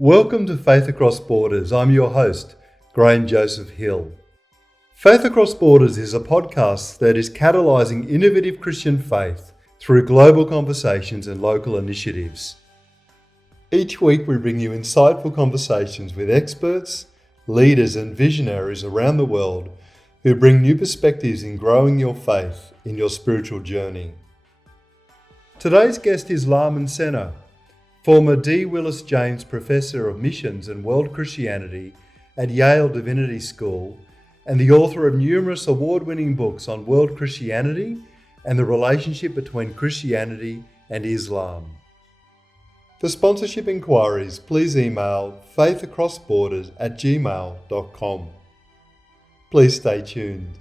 Welcome to Faith Across Borders. I'm your host, Graham Joseph Hill. Faith Across Borders is a podcast that is catalysing innovative Christian faith through global conversations and local initiatives. Each week we bring you insightful conversations with experts, leaders and visionaries around the world who bring new perspectives in growing your faith in your spiritual journey. Today's guest is Lamin Sanneh, former D. Willis James Professor of Missions and World Christianity at Yale Divinity School and the author of numerous award-winning books on world Christianity and the relationship between Christianity and Islam. For sponsorship inquiries, please email faithacrossborders@gmail.com. Please stay tuned.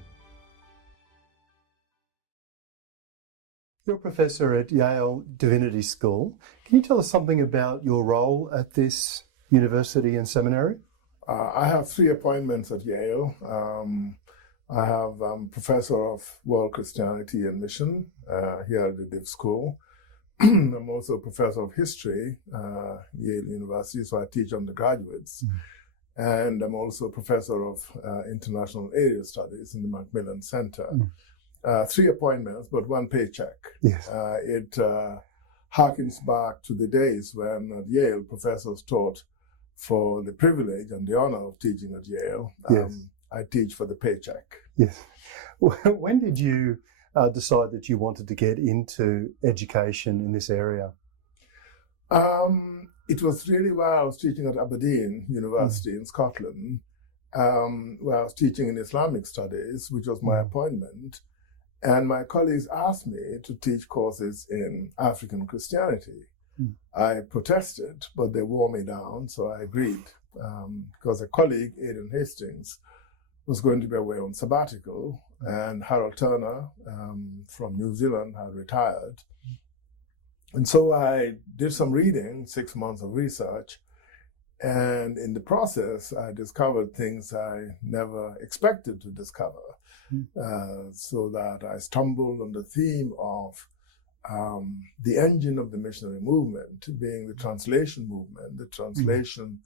You're a professor at Yale Divinity School. Can you tell us something about your role at this university and seminary? I have 3 appointments at Yale. I have Professor of World Christianity and Mission here at the Div School. I'm also Professor of History at Yale University, so I teach undergraduates. And I'm also Professor of International Area Studies in the Macmillan Center. 3 appointments, but 1 paycheck. Yes. It harkens back to the days when at Yale professors taught for the privilege and the honor of teaching at Yale. Yes. I teach for the paycheck. Yes. When did you decide that you wanted to get into education in this area? It was really while I was teaching at Aberdeen University in Scotland, where I was teaching in Islamic studies, which was my appointment. And my colleagues asked me to teach courses in African Christianity. I protested, but they wore me down, so I agreed. Because a colleague, Aidan Hastings, was going to be away on sabbatical, and Harold Turner from New Zealand had retired. And so I did some reading, 6 months of research, and in the process, I discovered things I never expected to discover. So that I stumbled on the theme of the engine of the missionary movement being the translation movement, the translation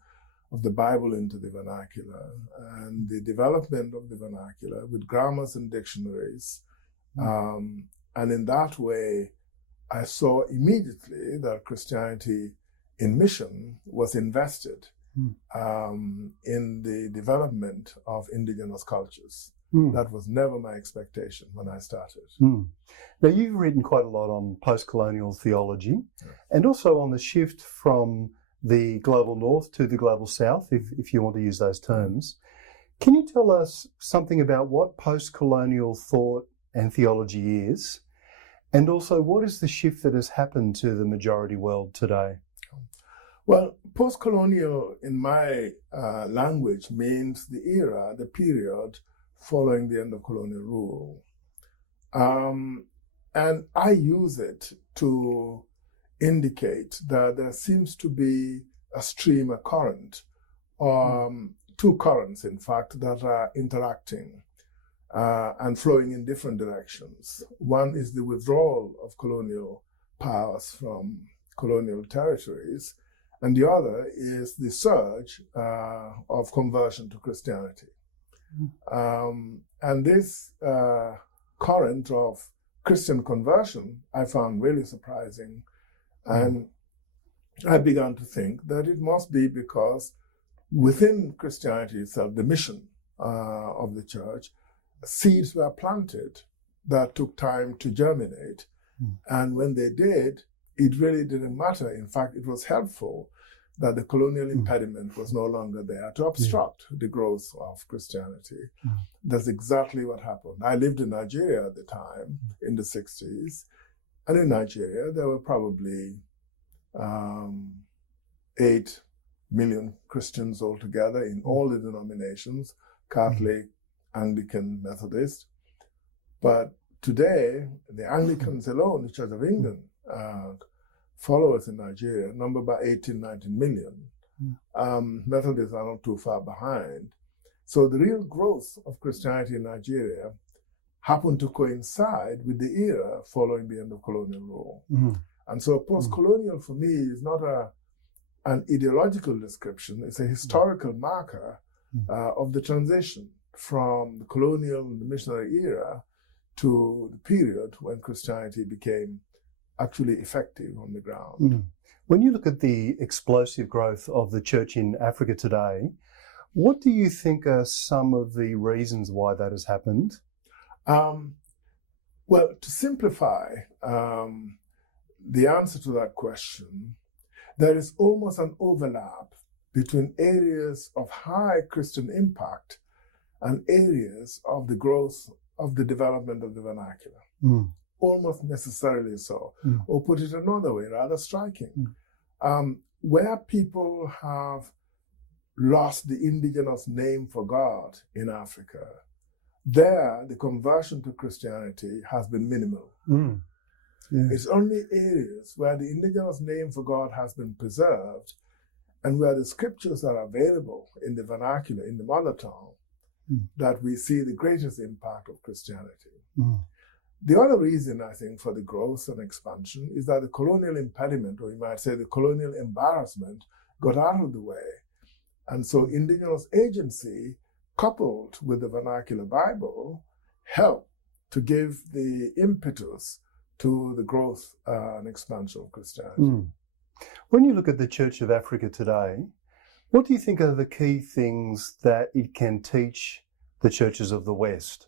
of the Bible into the vernacular, and the development of the vernacular with grammars and dictionaries. And in that way, I saw immediately that Christianity in mission was invested in the development of indigenous cultures. That was never my expectation when I started. Now, you've written quite a lot on post-colonial theology and also on the shift from the global north to the global south, if you want to use those terms. Can you tell us something about what post-colonial thought and theology is, and also what is the shift that has happened to the majority world today? Well, post-colonial in my language means the era, the period following the end of colonial rule. And I use it to indicate that there seems to be a stream, a current, 2 currents, in fact, that are interacting and flowing in different directions. One is the withdrawal of colonial powers from colonial territories, and the other is the surge of conversion to Christianity. And this current of Christian conversion I found really surprising. And I began to think that it must be because within Christianity itself, the mission of the church, seeds were planted that took time to germinate. And when they did, it really didn't matter. In fact, it was helpful that the colonial impediment was no longer there to obstruct the growth of Christianity. That's exactly what happened. I lived in Nigeria at the time, in the 60s. And in Nigeria, there were probably 8 million Christians altogether in all the denominations, Catholic, Anglican, Methodist. But today, the Anglicans alone, the Church of England, followers in Nigeria number about 18, 19 million. Methodists are not too far behind. So the real growth of Christianity in Nigeria happened to coincide with the era following the end of colonial rule. And so post-colonial for me is not a an ideological description. It's a historical marker of the transition from the colonial and the missionary era to the period when Christianity became actually effective on the ground. When you look at the explosive growth of the church in Africa today, what do you think are some of the reasons why that has happened? Well, to simplify the answer to that question, there is almost an overlap between areas of high Christian impact and areas of the growth of the development of the vernacular. Almost necessarily so. Or put it another way, rather striking. Where people have lost the indigenous name for God in Africa, there the conversion to Christianity has been minimal. It's only areas where the indigenous name for God has been preserved and where the scriptures are available in the vernacular, in the mother tongue, that we see the greatest impact of Christianity. The other reason, I think, for the growth and expansion is that the colonial impediment, or you might say the colonial embarrassment, got out of the way. And so indigenous agency, coupled with the vernacular Bible, helped to give the impetus to the growth and expansion of Christianity. When you look at the Church of Africa today, what do you think are the key things that it can teach the churches of the West?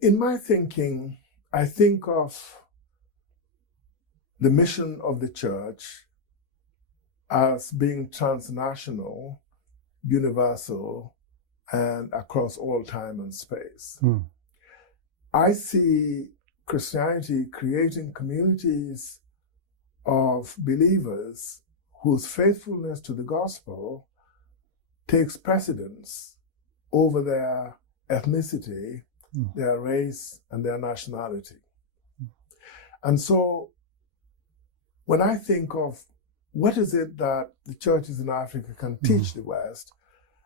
In my thinking, I think of the mission of the church as being transnational, universal, and across all time and space. I see Christianity creating communities of believers whose faithfulness to the gospel takes precedence over their ethnicity, their race, and their nationality. And so when I think of what is it that the churches in Africa can teach the West,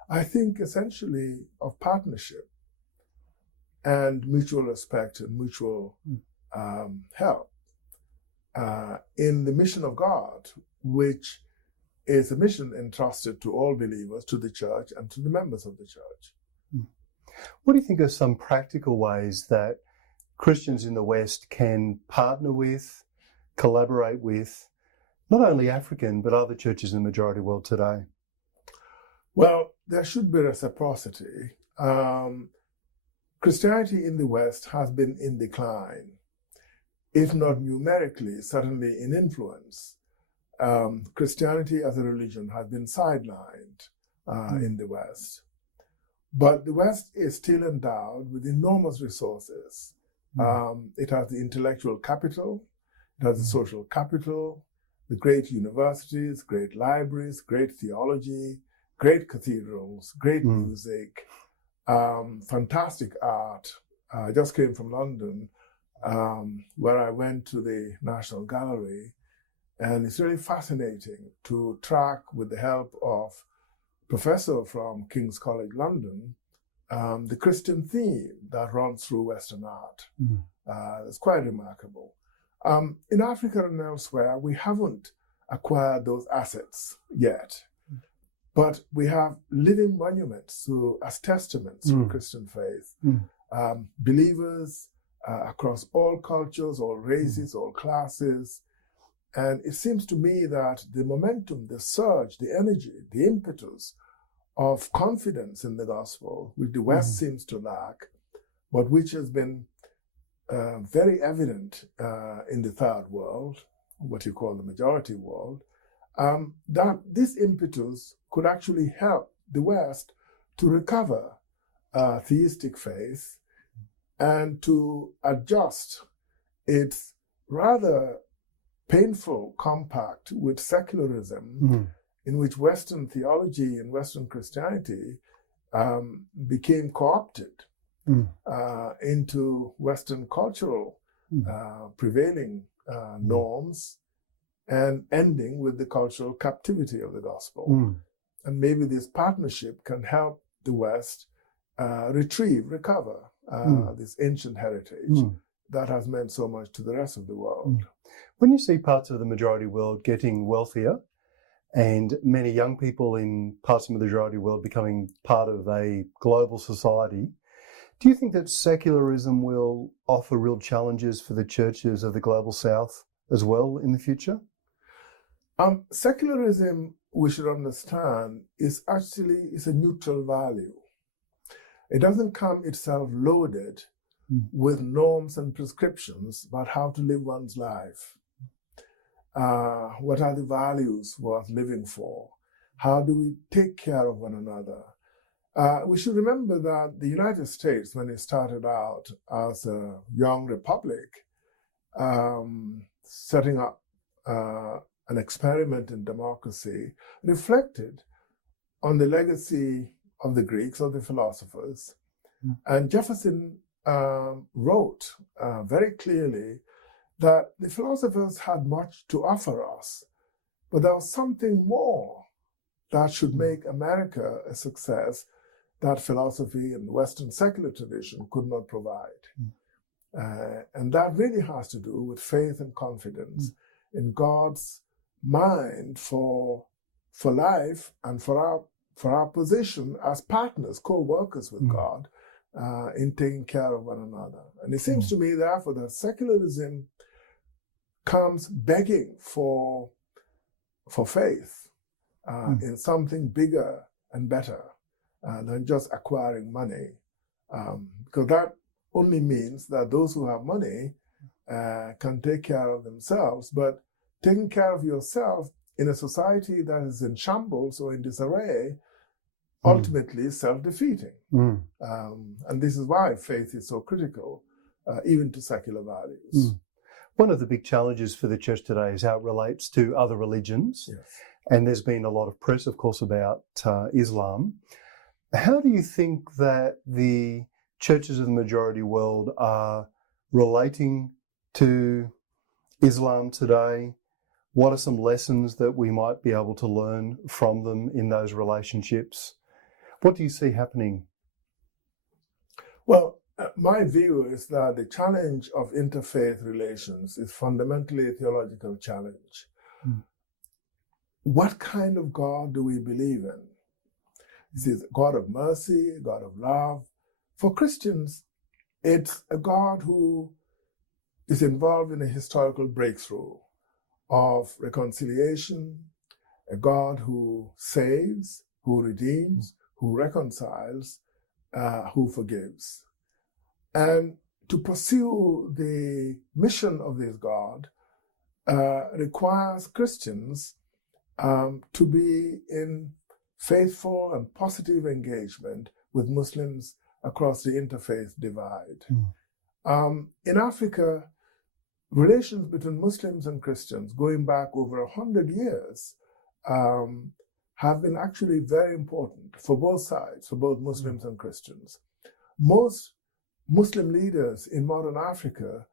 I think essentially of partnership and mutual respect and mutual help in the mission of God, which is a mission entrusted to all believers, to the church, and to the members of the church. What do you think are some practical ways that Christians in the West can partner with, collaborate with, not only African, but other churches in the majority world today? Well, there should be reciprocity. Christianity in the West has been in decline, if not numerically, certainly in influence. Christianity as a religion has been sidelined in the West. But the West is still endowed with enormous resources. It has the intellectual capital, it has the social capital, the great universities, great libraries, great theology, great cathedrals, great music, fantastic art. I just came from London, where I went to the National Gallery, and it's really fascinating to track, with the help of a professor from King's College London, the Christian theme that runs through Western art. It's quite remarkable. In Africa and elsewhere, we haven't acquired those assets yet, but we have living monuments as testaments to Christian faith. Believers across all cultures, all races, all classes. And it seems to me that the momentum, the surge, the energy, the impetus of confidence in the gospel, which the West seems to lack, but which has been very evident in the third world, what you call the majority world, that this impetus could actually help the West to recover theistic faith and to adjust its rather painful compact with secularism, in which Western theology and Western Christianity became co-opted into Western cultural prevailing norms, and ending with the cultural captivity of the gospel. And maybe this partnership can help the West recover this ancient heritage that has meant so much to the rest of the world. When you see parts of the majority world getting wealthier, and many young people in parts of the majority world becoming part of a global society. Do you think that secularism will offer real challenges for the churches of the global south as well in the future? Secularism, we should understand, is a neutral value. It doesn't come itself loaded with norms and prescriptions about how to live one's life. What are the values worth living for? How do we take care of one another? We should remember that the United States, when it started out as a young republic, setting up an experiment in democracy, reflected on the legacy of the Greeks, of the philosophers. And Jefferson wrote very clearly that the philosophers had much to offer us, but there was something more that should make America a success that philosophy and Western secular tradition could not provide. And that really has to do with faith and confidence in God's mind for life and for our position as partners, co-workers with God in taking care of one another. And it seems to me, therefore, that secularism comes begging for faith in something bigger and better than just acquiring money. Because that only means that those who have money can take care of themselves, but taking care of yourself in a society that is in shambles or in disarray ultimately is self-defeating. And this is why faith is so critical, even to secular values. One of the big challenges for the church today is how it relates to other religions. Yes. And there's been a lot of press, of course, about Islam. How do you think that the churches of the majority world are relating to Islam today? What are some lessons that we might be able to learn from them in those relationships? What do you see happening? Well, my view is that the challenge of interfaith relations is fundamentally a theological challenge. What kind of God do we believe in? Is it a God of mercy, a God of love? For Christians, it's a God who is involved in a historical breakthrough of reconciliation, a God who saves, who redeems, who reconciles, who forgives. And to pursue the mission of this God requires Christians to be in faithful and positive engagement with Muslims across the interfaith divide. In Africa, relations between Muslims and Christians going back over 100 years have been actually very important for both sides, for both Muslims and Christians. Most Muslim leaders in modern Africa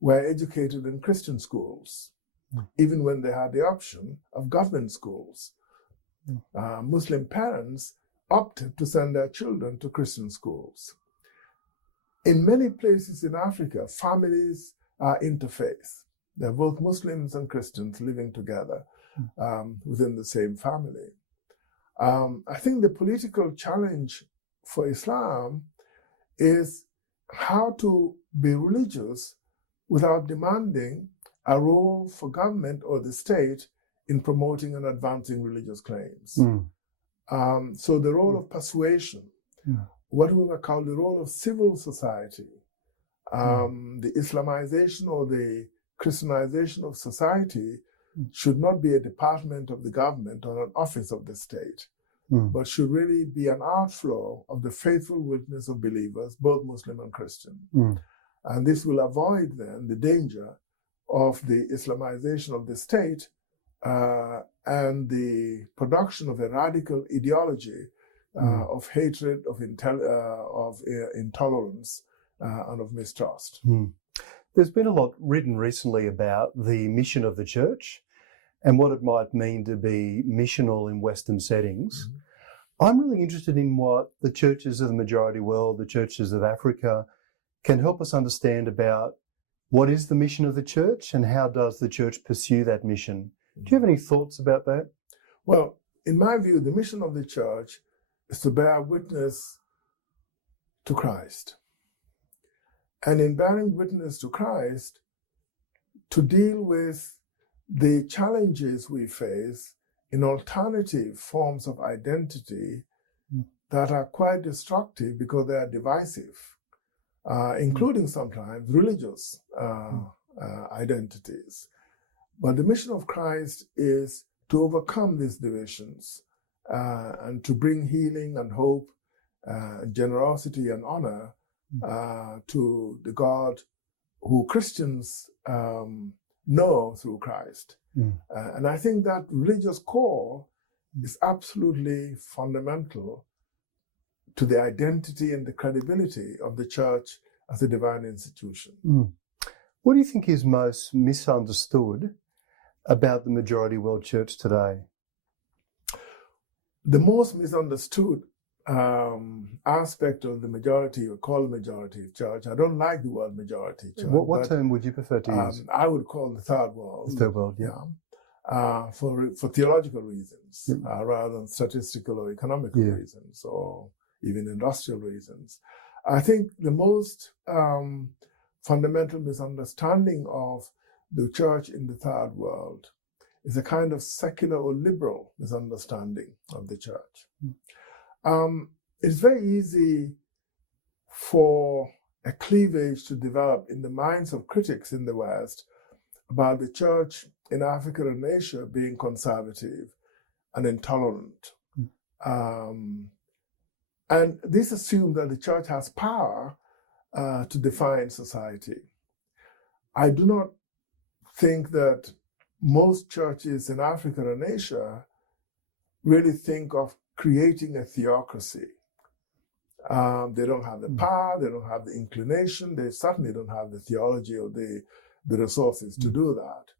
were educated in Christian schools, even when they had the option of government schools. Muslim parents opted to send their children to Christian schools. In many places in Africa, families are interfaith. They're both Muslims and Christians living together within the same family. I think the political challenge for Islam is how to be religious without demanding a role for government or the state in promoting and advancing religious claims. So the role of persuasion, what we would call the role of civil society, the Islamization or the Christianization of society should not be a department of the government or an office of the state, but should really be an outflow of the faithful witness of believers, both Muslim and Christian. And this will avoid then the danger of the Islamization of the state and the production of a radical ideology of hatred, of intolerance, and of mistrust. There's been a lot written recently about the mission of the church and what it might mean to be missional in Western settings. I'm really interested in what the churches of the majority world, the churches of Africa, can help us understand about what is the mission of the church and how does the church pursue that mission. Do you have any thoughts about that? Well, in my view, the mission of the church is to bear witness to Christ. And in bearing witness to Christ, to deal with the challenges we face in alternative forms of identity that are quite destructive because they are divisive, including sometimes religious identities. But the mission of Christ is to overcome these divisions and to bring healing and hope, generosity and honor to the God who Christians know through Christ. And I think that religious core is absolutely fundamental to the identity and the credibility of the church as a divine institution. What do you think is most misunderstood about the majority world church today? The most misunderstood aspect of the majority, or call majority church, I don't like the word majority church. What term would you prefer to use? I would call the third world. The third world, yeah. For theological reasons, rather than statistical or economical reasons, or even industrial reasons. I think the most fundamental misunderstanding of the church in the third world is a kind of secular or liberal misunderstanding of the church. It's very easy for a cleavage to develop in the minds of critics in the West about the church in Africa and Asia being conservative and intolerant. And this assumes that the church has power to define society. I do not think that most churches in Africa and Asia really think of creating a theocracy. They don't have the power, they don't have the inclination, they certainly don't have the theology or the resources to do that.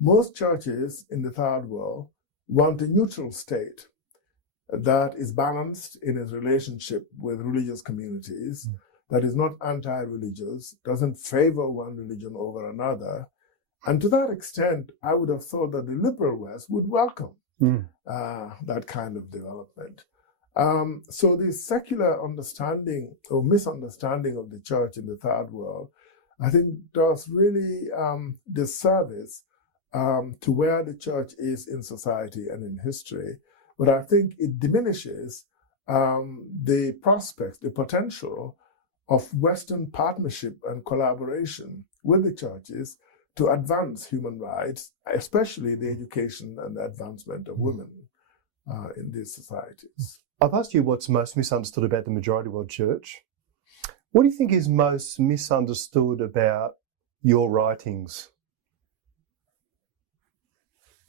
Most churches in the third world want a neutral state that is balanced in its relationship with religious communities, that is not anti-religious, doesn't favor one religion over another. And to that extent, I would have thought that the liberal West would welcome that kind of development. So the secular understanding or misunderstanding of the church in the third world, I think, does really disservice to where the church is in society and in history. But I think it diminishes the prospects, the potential of Western partnership and collaboration with the churches to advance human rights, especially the education and the advancement of women in these societies. I've asked you what's most misunderstood about the majority world church. What do you think is most misunderstood about your writings?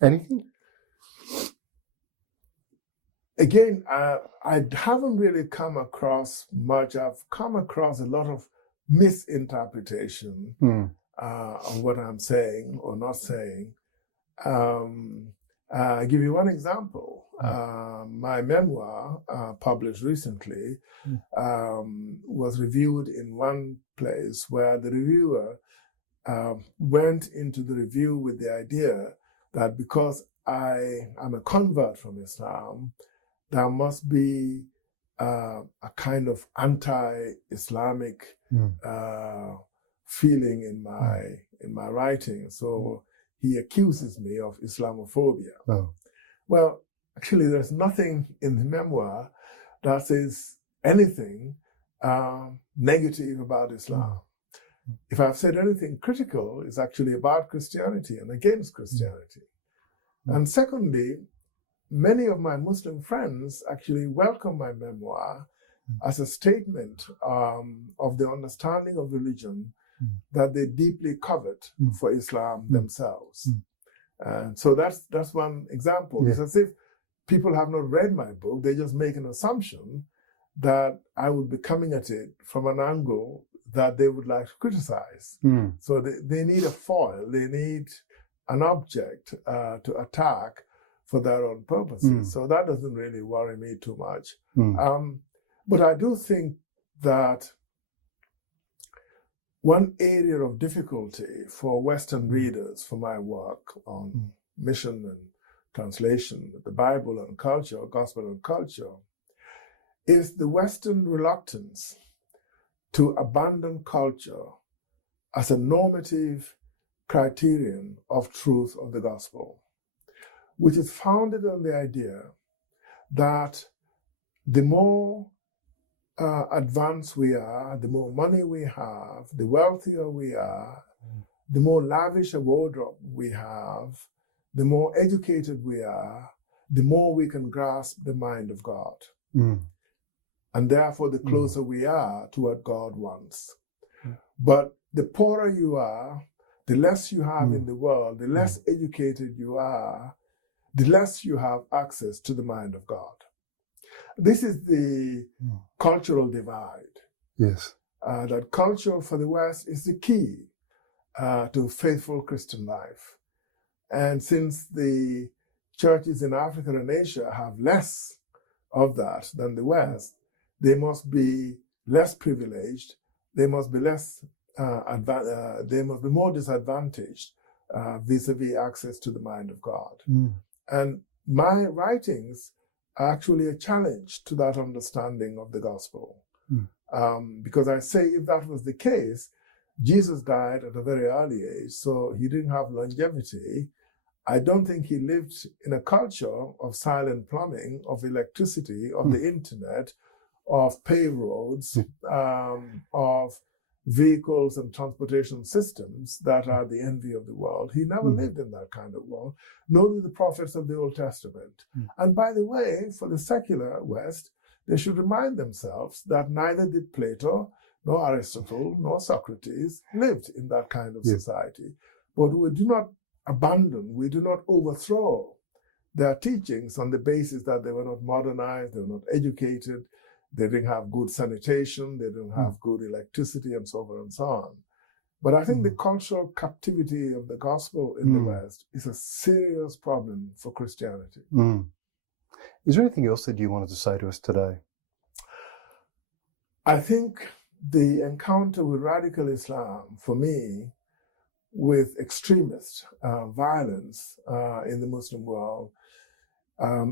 Anything? Again, I haven't really come across much. I've come across a lot of misinterpretation of what I'm saying or not saying. I'll give you one example. My memoir, published recently, was reviewed in one place where the reviewer went into the review with the idea that because I am a convert from Islam, there must be a kind of anti-Islamic feeling in my writing. So he accuses me of Islamophobia. Oh. Well, actually, there's nothing in the memoir that says anything negative about Islam. If I've said anything critical, it's actually about Christianity and against Christianity. And secondly, many of my Muslim friends actually welcome my memoir as a statement of the understanding of religion that they deeply covet for Islam themselves. And so that's one example. Yeah. It's as if people have not read my book, they just make an assumption that I would be coming at it from an angle that they would like to criticize. So they need a foil, they need an object to attack for their own purposes. So that doesn't really worry me too much. But I do think that one area of difficulty for Western readers for my work on mission and translation, the Bible and culture, gospel and culture, is the Western reluctance to abandon culture as a normative criterion of truth of the gospel, which is founded on the idea that the more advanced we are, the more money we have, the wealthier we are, the more lavish a wardrobe we have, the more educated we are, the more we can grasp the mind of God. Mm. And therefore, the closer we are to what God wants. But the poorer you are, the less you have in the world, the less educated you are, the less you have access to the mind of God. This is the cultural divide. Yes. That culture for the West is the key to faithful Christian life. And since the churches in Africa and Asia have less of that than the West, they must be less privileged. They must be they must be more disadvantaged vis-a-vis access to the mind of God. And my writings are actually a challenge to that understanding of the gospel. Because I say if that was the case, Jesus died at a very early age, so he didn't have longevity. I don't think he lived in a culture of silent plumbing, of electricity, of the internet, of paved roads, of vehicles and transportation systems that are the envy of the world. He never lived in that kind of world, nor did the prophets of the Old Testament. And by the way, for the secular West, they should remind themselves that neither did Plato, nor Aristotle, nor Socrates lived in that kind of society. But we do not abandon, we do not overthrow their teachings on the basis that they were not modernized, they were not educated, they didn't have good sanitation, they didn't have good electricity, and so on and so on. But I think the cultural captivity of the gospel in the West is a serious problem for Christianity. Is there anything else that you wanted to say to us today? I think the encounter with radical Islam, for me, with extremist violence in the Muslim world,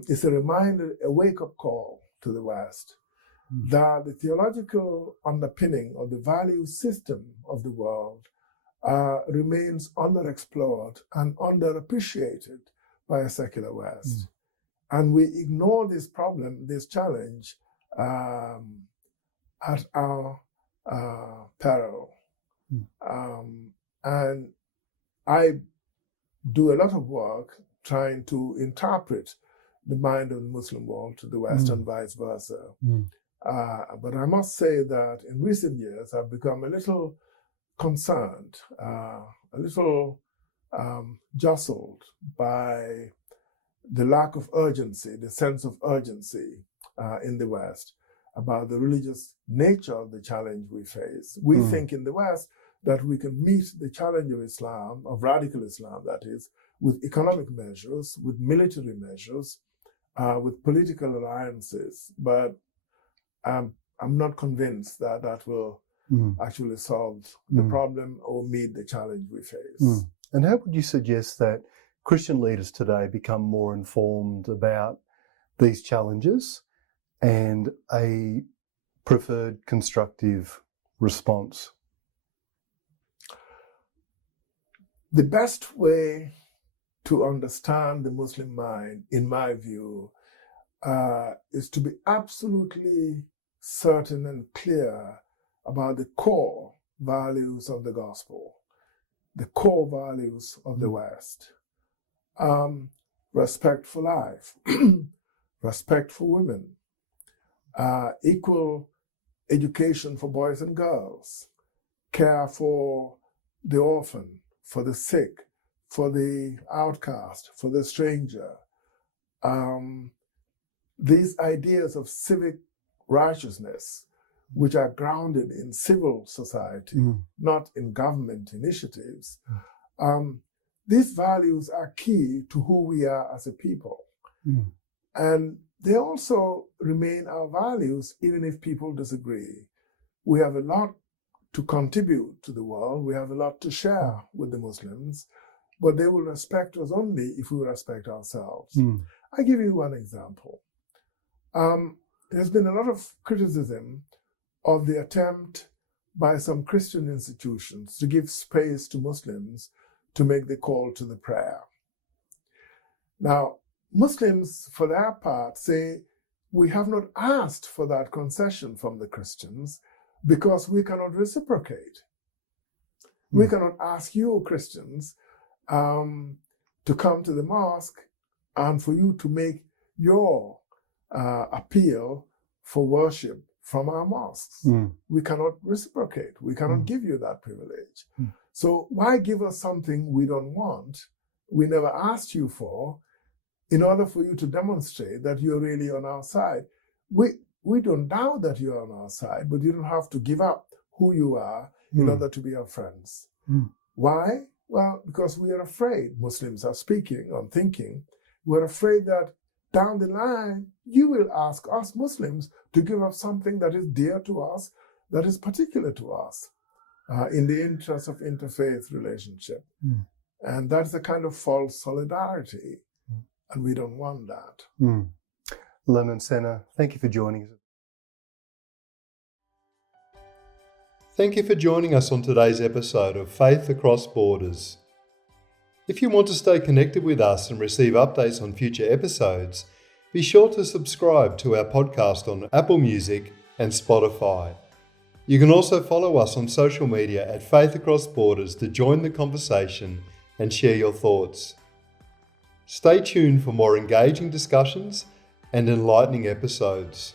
is a reminder, a wake-up call to the West, that the theological underpinning of the value system of the world remains underexplored and underappreciated by a secular West. And we ignore this problem, this challenge, at our peril. And I do a lot of work trying to interpret the mind of the Muslim world to the West and vice versa. But I must say that in recent years, I've become a little concerned, a little jostled by the lack of urgency, the sense of urgency in the West about the religious nature of the challenge we face. We think in the West that we can meet the challenge of Islam, of radical Islam, that is, with economic measures, with military measures, with political alliances. But I'm not convinced that that will actually solve the problem or meet the challenge we face. And how would you suggest that Christian leaders today become more informed about these challenges and a preferred constructive response? The best way to understand the Muslim mind, in my view, is to be absolutely certain and clear about the core values of the gospel, the core values of the West. Respect for life, respect for women, equal education for boys and girls, care for the orphan, for the sick, for the outcast, for the stranger. These ideas of civic righteousness, which are grounded in civil society, not in government initiatives, these values are key to who we are as a people. And they also remain our values even if people disagree. We have a lot to contribute to the world. We have a lot to share with the Muslims. but they will respect us only if we respect ourselves. Mm. I give you one example. There's been a lot of criticism of the attempt by some Christian institutions to give space to Muslims to make the call to the prayer. Now, Muslims, for their part, say, we have not asked for that concession from the Christians because we cannot reciprocate. We cannot ask you, Christians, to come to the mosque and for you to make your appeal for worship from our mosques. We cannot reciprocate. We cannot give you that privilege. So why give us something we don't want, we never asked you for, in order for you to demonstrate that you're really on our side? We don't doubt that you're on our side, but you don't have to give up who you are in order to be our friends. Why? Well, because we are afraid, Muslims are speaking or thinking, we're afraid that down the line, you will ask us Muslims to give up something that is dear to us, that is particular to us, in the interest of interfaith relationship. And that's a kind of false solidarity, and we don't want that. Lamin Sanneh, thank you for joining us. Thank you for joining us on today's episode of Faith Across Borders. If you want to stay connected with us and receive updates on future episodes, be sure to subscribe to our podcast on Apple Music and Spotify. You can also follow us on social media at Faith Across Borders to join the conversation and share your thoughts. Stay tuned for more engaging discussions and enlightening episodes.